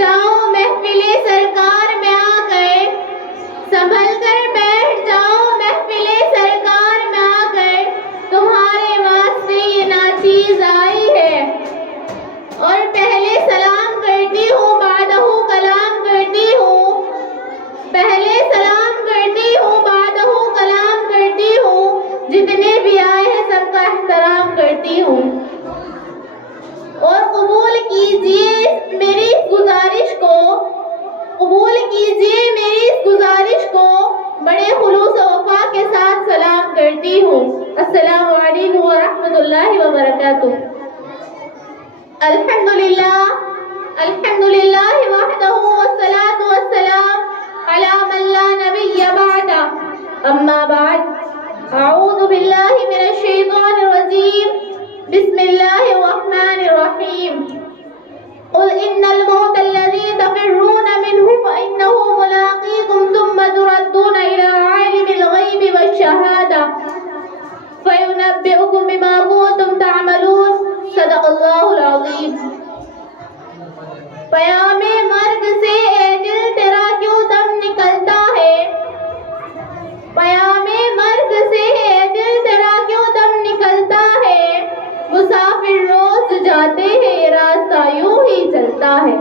جاؤ محفل سرکار میں آ کر، سنبھل کر بیٹھ جاؤ محفل سرکار میں آ کر، تمہارے واسطے یہ ناچیز آئی ہے۔ اور پہلے سلام کرتی ہوں بعدہ کلام کرتی ہوں، پہلے سلام کرتی ہوں بعدہ کلام کرتی ہوں، جتنے بھی آئے ہیں سب کا احترام کرتی ہوں۔ اور قبول کیجیے میری اس گزارش کو، قبول کیجیے میری اس گزارش کو، بڑے خلوص و وفا کے ساتھ سلام کرتی ہوں۔ السلام علیکم ورحمۃ اللہ وبرکاتہ۔ الحمدللہ الحمدللہ وحدہ والصلاة والسلام علی من لا نبی بعدہ، اما بعد، اعوذ باللہ من الشیطان الرجیم، بسم اللہ الرحمن الرحیم۔ قل ان الموت الذي تفرون منه فإنه ملاقيكم ثم تردون إلى عالم الغيب والشهادة فينبئكم بما كنتم تعملون۔ صدق اللہ العظیم۔ پیام مرگ سے اے دل تیرا کیوں دم نکلتا ہے، پیام مرگ سے اے دل تیرا کیوں دم نکلتا ہے، مسافر روز جاتے ہیں راستہ یوں ہی چلتا ہے۔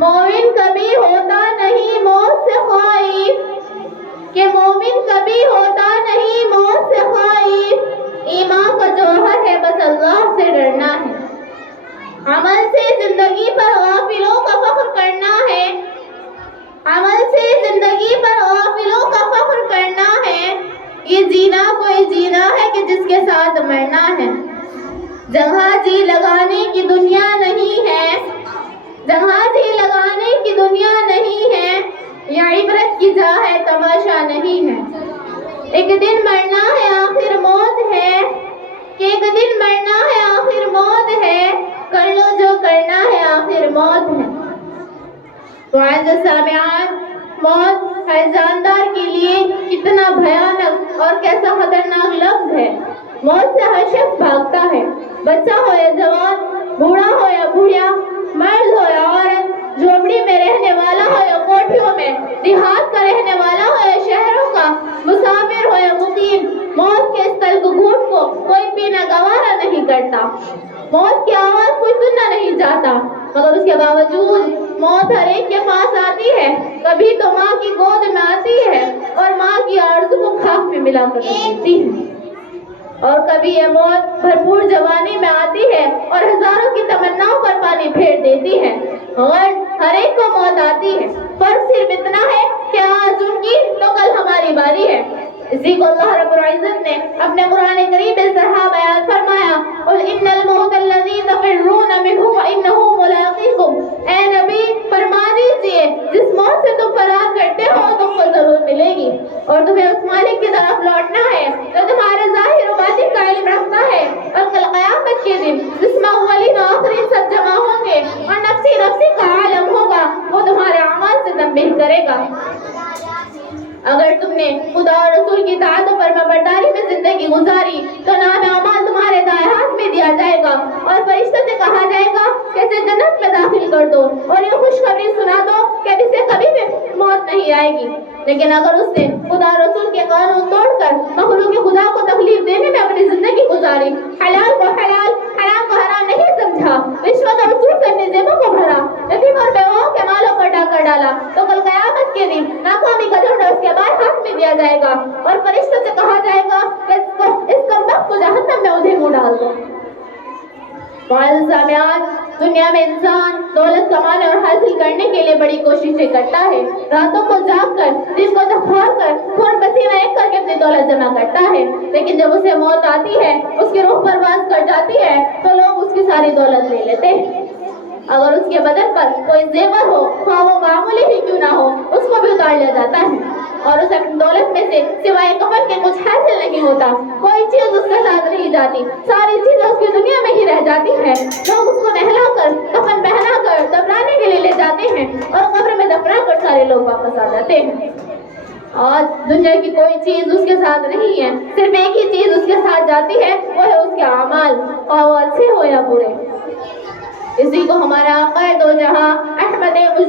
مومن کبھی ہوتا نہیں موت سے خائف، کہ مومن کبھی ہوتا نہیں موت سے خائف، ایمان کا جوہر ہے بس اللہ سے ڈرنا ہے۔ عمل سے زندگی پر غافلوں کا فخر کرنا ہے، عمل سے زندگی پر غافلوں کا فخر کرنا ہے، یہ جینا کوئی جینا ہے کہ جس کے ساتھ مرنا ہے۔ جہاں جی لگانے کی دنیا نہیں ہے، جہاں جی لگانے کی دنیا نہیں ہے، یہ عبرت کی جا ہے تماشا نہیں ہے۔ ایک دن مرنا ہے آخر موت ہے، کہ ایک دن مرنا ہے آخر موت ہے، کر لو جو کرنا ہے آخر موت ہے۔ تو عزیز سامعان، موت ہر جاندار کے لیے کتنا بھیانک اور کیسا خطرناک لفظ ہے۔ موت سے ہر شخص بھاگتا ہے، بچہ ہو یا جوان، بوڑھا ہو یا بوڑھیا، مرد ہو یا عورت، جھوپڑی میں رہنے والا ہو یا کوٹھیوں میں، دیہات کا رہنے والا ہو یا شہروں کا، مسافر ہو یا مقیم، موت کے اس تلخ گھونٹ کو کوئی پینا گوارا نہیں کرتا۔ موت کی آواز کوئی سننا نہیں چاہتا، مگر اس کے باوجود موت ہر ایک کے پاس آتی ہے۔ کبھی تو ماں کی گود میں آتی ہے اور ماں کی آرزو کو خاک میں ملا کر دیتی ہے، اور کبھی یہ موت بھرپور جوانی میں آتی ہے اور ہزاروں کی تمناؤں پر پانی پھیر دیتی ہے۔ غرض ہر ایک کو موت آتی ہے، فرق صرف اتنا ہے کہ آج ان کی تو کل ہماری باری ہے۔ اسی کو اللہ رب العزت نے اپنے قرآن کریم میں اس طرح بیان فرمایا، قل ان الموت الذی تفرون منہ فإنہ ملاقیکم۔ اے نبی فرما دیجئے جس موت سے تم فرار کرتے ہو تم کو ضرور ملے گی، اور تمہیں اس مالک کی طرف لوٹنا ہے جو تمہارے ظاہر و باطن کا علم رکھتا ہے، اور کل قیامت کے دن جس میں اولین و آخرین سب جمع ہوں گے اور نفسی نفسی کا عالم ہوگا، وہ تمہارے اعمال سے تنبیہ کرے گا۔ اگر تم نے خدا اور رسول کی اطاعت و فرمانبرداری میں زندگی گزاری تو نام اعمال تمہارے دائیں ہاتھ میں دیا جائے گا، اور فرشتوں سے کہا جائے گا کہ اسے جنت میں داخل کر دو اور یہ خوشخبری سنا دو کہ اب اسے کبھی بھی موت نہیں آئے گی۔ لیکن اگر اس نے خدا اور رسول کے قانون توڑ کر مخلوق خدا کو تکلیف دینے میں اپنی زندگی گزاری، حلال کو حلال حرام کو حرام نہیں سمجھا، رشوت اور سود سے اپنی جیبوں کو بھرا، یتیم اور بیواؤں کے مالوں پر ڈاکہ ڈالا، تو کل قیامت کے دن ناکامی کا جھنڈا اس کے بائیں ہاتھ میں دیا جائے گا، اور فرشتوں سے کہا جائے گا کہ اس کمبخت کو جہنم میں ادھے منہ ڈال دو۔ معزز سامعان، دنیا میں انسان دولت کمانے اور حاصل کرنے کے لیے بڑی کوششیں کرتا ہے، راتوں کو جاگ کر، دن کو دکھار کر، خون پسینہ ایک کر کے اپنی دولت جمع کرتا ہے، لیکن جب اسے موت آتی ہے، اس کی روح پرواز کر جاتی ہے تو لوگ اس کی ساری دولت لے لیتے ہیں۔ اگر اس کے بدن پر کوئی زیور ہو، خواہ وہ معمولی ہی کیوں نہ ہو، اس کو بھی اتار لیا جاتا ہے، اور اسے اپنی دولت میں سے سوائے کفن کے کچھ حاصل نہیں ہوتا، کوئی چیز اس کے ساتھ نہیں جاتی، ساری چیزیں اس کی دنیا میں ہی رہ جاتی ہیں۔ لوگ اس کو نہلا کر، کفن پہنا کر دفنانے کے لیے لے جاتے ہیں، اور قبر میں دفنا کر سارے لوگ واپس آ جاتے ہیں۔ آج دنیا کی کوئی چیز اس کے ساتھ نہیں ہے، صرف ایک ہی چیز اس کے ساتھ جاتی ہے، وہ ہے اس کے اعمال، خواہ وہ اچھے ہو یا برے۔ اسی کو ہمارا آقا دو جہاں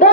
2